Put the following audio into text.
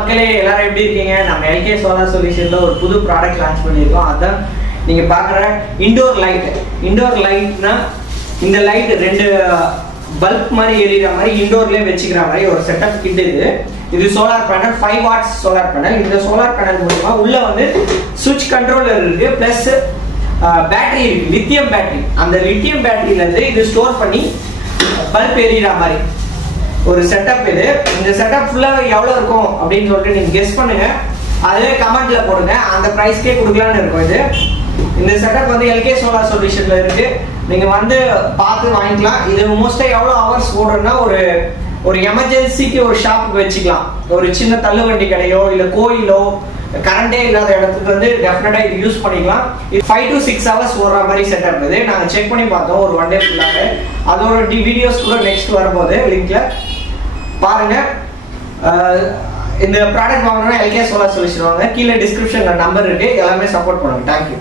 மக்களே எல்லாரும் எப்படி இருக்கீங்க? நம்ம எல்கே சோலார் சொல்யூஷன்ல ஒரு புது ப்ராடக்ட் லான்ச் பண்ணியிருக்கோம். அதான் நீங்க பாக்குற இண்டோர் லைட். இண்டோர் லைட்னா இந்த லைட் ரெண்டு பல்ப் மாதிரி எரியுற மாதிரி இண்டோர்லயே வச்சுக்கிற மாதிரி ஒரு செட்டப் கிட் இது solar panel 5 watts solar panel. இந்த சோலார் பேனல் மூலமா உள்ள வந்து சுவிட்ச் கண்ட்ரோலர் இருக்கு, பிளஸ் பேட்டரி இருக்கு, லித்தியம் பேட்டரி. அந்த லித்தியம் பேட்டரியில இருந்து இது ஸ்டோர் பண்ணி பல்ப் எரியுற மாதிரி ஒரு செட்டப் இது. இந்த செட்டப் ஃபுல்லா எவ்வளவு இருக்கும் அப்படின்னு சொல்லிட்டு நீங்க கெஸ் பண்ணுங்க, அதே கமெண்ட்ல போடுங்க. அந்த பிரைஸ்க்கே கொடுக்கலான்னு இருக்கும். இது இந்த செட்டப் வந்து எல்கே சோலார் சொல்யூஷன்ல இருக்கு. நீங்க வந்து பார்த்து வாங்கிக்கலாம். இது மோஸ்டா எவ்வளவு ஹவர்ஸ் ஓடும்னா ஒரு எமர்ஜென்சிக்கு ஒரு ஷாப்புக்கு வச்சுக்கலாம். ஒரு சின்ன தள்ளுவண்டி கடையோ இல்ல கோயிலோ கரண்டே இல்லாத இடத்துக்கு வந்து டெஃபினட்டா இது யூஸ் பண்ணிக்கலாம். இது 5 to 6 hours ஓடுற மாதிரி செட்டப் இது. நாங்க செக் பண்ணி பார்த்தோம் ஒரு 1 day ஃபுல்லாவே. அதோட வீடியோஸ் கூட நெக்ஸ்ட் வரும்போது லிங்க்ல பாருங்க. இந்த ப்ராடக்ட் வாங்கணும்னா எல்கே சோலார் சொல்யூஷன் வாங்க. கீழே டிஸ்கிரிப்ஷன்ல நம்பர் இருக்கு. எல்லாமே சப்போர்ட் பண்ணுங்க. தேங்க்யூ.